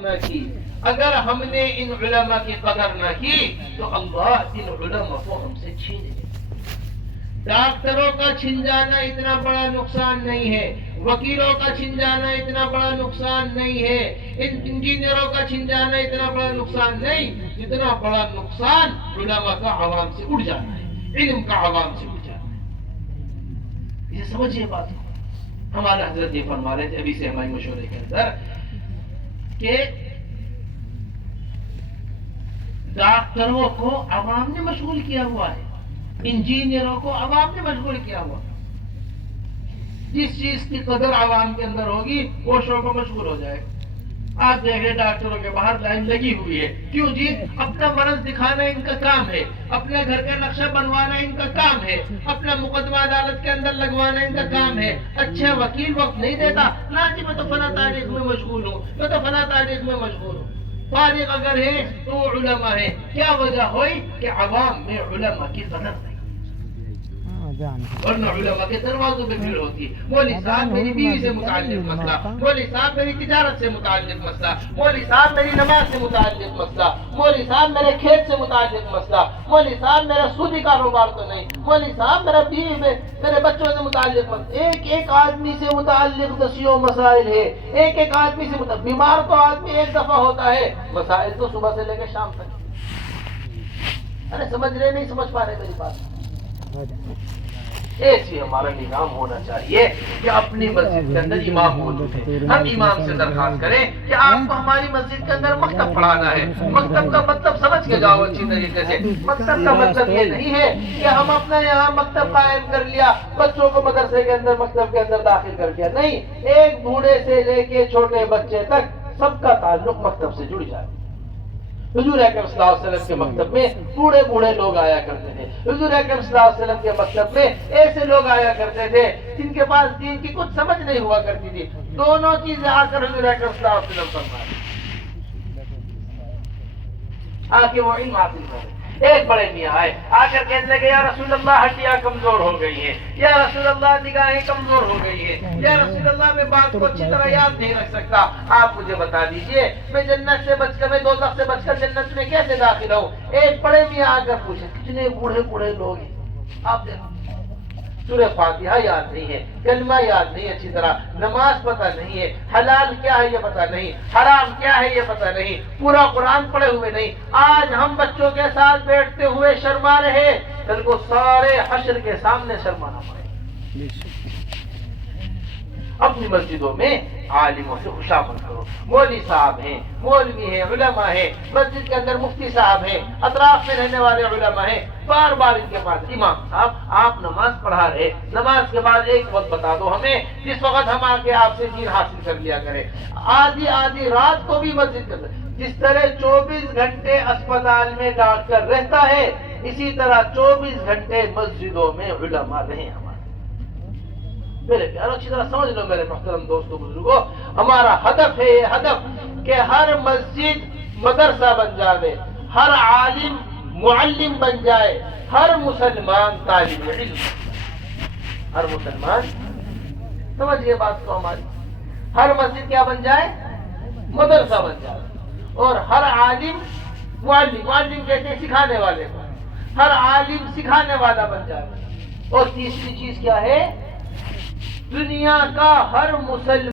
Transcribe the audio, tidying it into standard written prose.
نہ کی، اگر ہم نے ان علماء کی قدر نہ کی تو اللہ ان علماء کو ہم سے چھین لے۔ ڈاکٹروں کا چھن جانا اتنا بڑا نقصان نہیں ہے، وکیلوں کا چھن جانا اتنا بڑا نقصان نہیں ہے، انجینئروں کا چھن جانا اتنا بڑا نقصان نہیں، جتنا بڑا نقصان علماء کا عوام سے اڑ جانا ہے، علم کا عوام سے اڑ جانا ہے۔ یہ سمجھیے بات کو۔ ہمارے حضرت یہ فرما رہے تھے ابھی سے ہمارے مشورے کے اندر کہ ڈاکٹروں کو عوام نے مشغول کیا ہوا ہے، انجینئروں کو عوام نے مشغول کیا ہوا۔ جس چیز کی قدر عوام کے اندر ہوگی وہ شعبہ مشغول ہو جائے گا۔ آپ دیکھیں ڈاکٹروں کے باہر لائن لگی ہوئی ہے، کیوں جی؟ اپنا مرض دکھانا ان کا کام ہے، اپنے گھر کا نقشہ بنوانا ان کا کام ہے، اپنا مقدمہ عدالت کے اندر لگوانا ان کا کام ہے۔ اچھا وکیل وقت نہیں دیتا، نا جی میں تو فلاں تاریخ میں مشغول ہوں، میں تو فلاں تاریخ میں مشغول ہوں۔ فارغ اگر ہے تو وہ علماء ہے۔ کیا وجہ ہوئی کہ عوام میں علماء کی قدر نہیں، ورنہ علماء کے دروازوں پہ بھیڑ ہوتی ہے۔ مولوی صاحب میری بیوی سے متعلق مسئلہ، مولوی صاحب میری تجارت سے متعلق مسئلہ، مولوی صاحب میری نماز سے متعلق مسئلہ، مولوی صاحب میرے کھیت سے متعلق مسئلہ، مولوی صاحب میرا سودی کاروبار تو نہیں، مولوی صاحب میرا بیوی میں میرے بچوں سے متعلق مسئلہ۔ ایک ایک آدمی سے متعلق دسیوں مسائل ہے، ایک ایک آدمی سے متعلق۔ بیمار تو آدمی ایک دفعہ ہوتا ہے، مسائل تو صبح سے لے کے شام تک۔ ارے سمجھ رہے نہیں سمجھ پا رہے میری بات؟ ایسی ہمارا نظام ہونا چاہیے کہ اپنی مسجد کے اندر امام موجود ہے، ہم امام سے درخواست کریں کہ آپ کو ہماری مسجد کے اندر مکتب پڑھانا ہے۔ مکتب کا مطلب سمجھ کے جاؤ اچھی طریقے سے۔ مکتب کا مطلب یہ نہیں ہے کہ ہم اپنے یہاں مکتب قائم کر لیا، بچوں کو مدرسے کے اندر مکتب کے اندر داخل کر دیا، نہیں، ایک بوڑھے سے لے کے چھوٹے بچے تک سب کا تعلق مکتب سے جڑ جائے۔ حضور اکرم صلی اللہ علیہ وسلم کے مکتب میں بوڑھے بوڑھے لوگ آیا کرتے تھے، حضور اکرم صلی اللہ علیہ وسلم کے مکتب میں ایسے لوگ آیا کرتے تھے جن کے پاس دین کی کچھ سمجھ نہیں ہوا کرتی تھی۔ دونوں چیزیں آ کر حضور اکرم صلی اللہ علیہ وسلم فرمائے، آ کے وہ علم حاصل کرے۔ ایک بڑے میاں آئے، آ کر کہنے لگے یا رسول اللہ ہڈیاں کمزور ہو گئی ہیں، یا رسول اللہ نگاہیں کمزور ہو گئی ہیں، یا رسول اللہ میں بات کو اچھی طرح یاد نہیں رکھ سکتا، آپ مجھے بتا دیجئے میں جنت سے بچ کر، میں دوزخ سے بچ کر جنت میں کیسے داخل ہوں؟ ایک بڑے میاں آ کر پوچھے، کتنے بوڑھے بوڑھے لوگ ہیں، آپ دیکھو سورہ فاتحہ یاد نہیں ہے، کلمہ یاد نہیں اچھی طرح، نماز پتہ نہیں ہے، حلال کیا ہے یہ پتہ نہیں، حرام کیا ہے یہ پتہ نہیں، پورا قرآن پڑھے ہوئے نہیں۔ آج ہم بچوں کے ساتھ بیٹھتے ہوئے شرما رہے، کل کو سارے حشر کے سامنے شرمانا پڑے۔ اپنی مسجدوں میں عالموں سے خوشامد کرو، مولوی صاحب ہیں، مولوی ہیں، علماء ہیں، مسجد کے اندر مفتی صاحب ہیں، اطراف میں رہنے والے علماء ہیں، بار بار ان کے پاس امام صاحب آپ نماز پڑھا رہے، نماز کے بعد ایک وقت بتا دو ہمیں جس وقت ہم آ کے آپ سے دین حاصل کر لیا کریں۔ آدھی آدھی رات کو بھی مسجد کے اندر، جس طرح 24 گھنٹے اسپتال میں ڈاکٹر رہتا ہے، اسی طرح 24 گھنٹے مسجدوں میں علماء رہے ہمارے۔ میرے پیاروں اچھی طرح سمجھ لو میرے محترم دوستوں بزرگوں، ہمارا ہدف ہے یہ ہدف کہ ہر مسجد مدرسہ بن جائے، ہر عالم معلم بن جائے، ہر مسلمان طالب علم، ہر مسلمان سمجھئے بات کو ہماری، ہر مسجد کیا بن جائے؟ مدرسہ بن جائے، اور ہر عالم معلم، معلم کہتے ہیں سکھانے والے کو، ہر عالم سکھانے والا بن جائے۔ اور تیسری چیز کیا ہے؟ دنیا کا ہر مسلمان